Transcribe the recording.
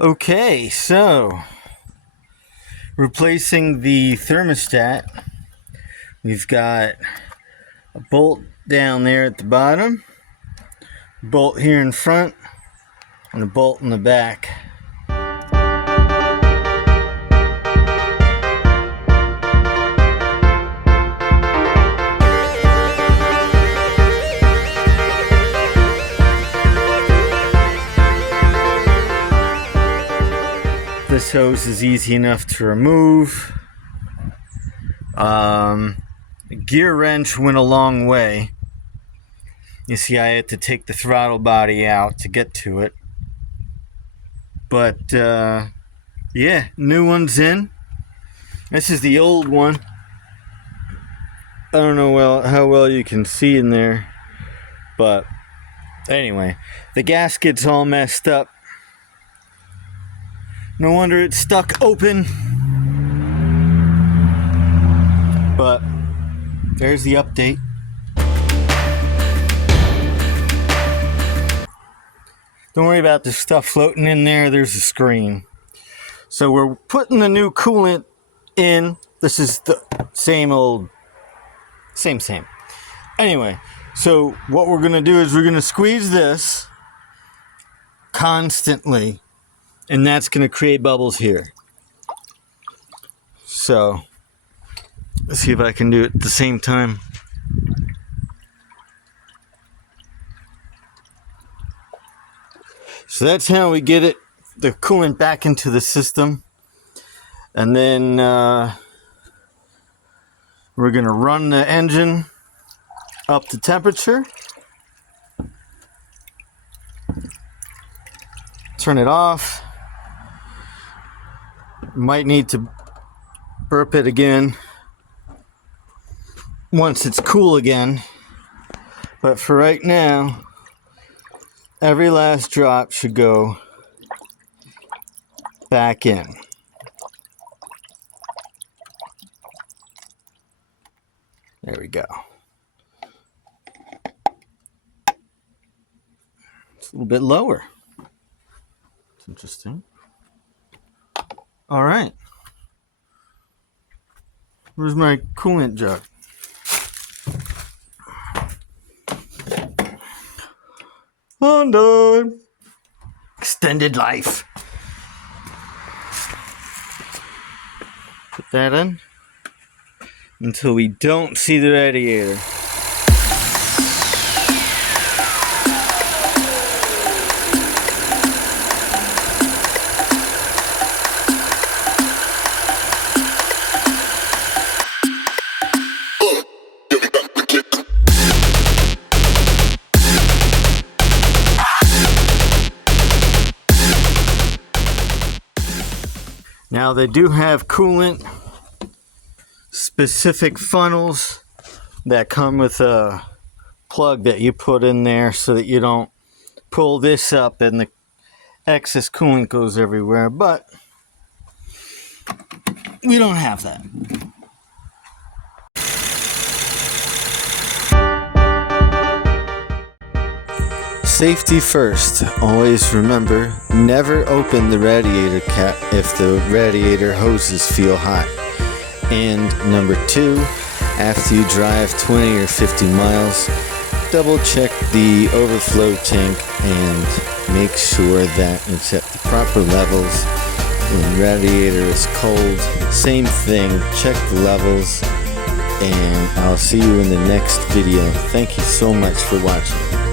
Okay, so replacing the thermostat, we've got a bolt down there at the bottom, a bolt here in front, and a bolt in the back. This hose is easy enough to remove. The gear wrench went a long way. You see, I had to take the throttle body out to get to it. But yeah, new one's in. This is the old one. I don't know how well you can see in there, but anyway, the gasket's all messed up. No wonder it's stuck open. But there's the update. Don't worry about the stuff floating in there. There's a screen. So we're putting the new coolant in. This is the same old, same. Anyway, so what we're gonna do is we're gonna squeeze this constantly, and that's gonna create bubbles here. So let's see if I can do it at the same time. So that's how we get it, the coolant back into the system. And then we're gonna run the engine up to temperature. Turn it off. Might need to burp it again once it's cool again. But for right now, every last drop should go back in. There we go. It's a little bit lower. It's interesting. All right. Where's my coolant jug? I'm done. Extended life. Put that in until we don't see the radiator. Now they do have coolant specific funnels that come with a plug that you put in there so that you don't pull this up and the excess coolant goes everywhere, but we don't have that. Safety first. Always remember, never open the radiator cap if the radiator hoses feel hot. And number 2, after you drive 20 or 50 miles, double check the overflow tank and make sure that it's at the proper levels. When the radiator is cold, same thing, check the levels, and I'll see you in the next video. Thank you so much for watching.